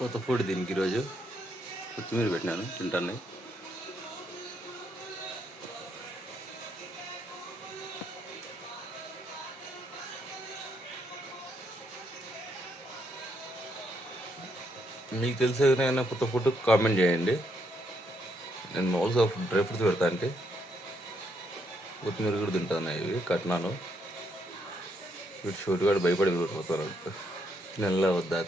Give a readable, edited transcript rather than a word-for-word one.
కొత్త ఫుడ్ దీనికి ఈరోజు కొత్తిమీర పెట్టినాను తింటాను. మీకు తెలిసేదైనా కొత్త ఫుడ్ కామెంట్ చేయండి. నేను మామూలుగా డ్రై ఫ్రూట్స్ పెడతా అంటే కొత్తిమీర కూడా తింటాను. ఇవి కట్టినాను. వీటి షూట్ కూడా భయపడి పోతారు, తినల్లా వద్దా.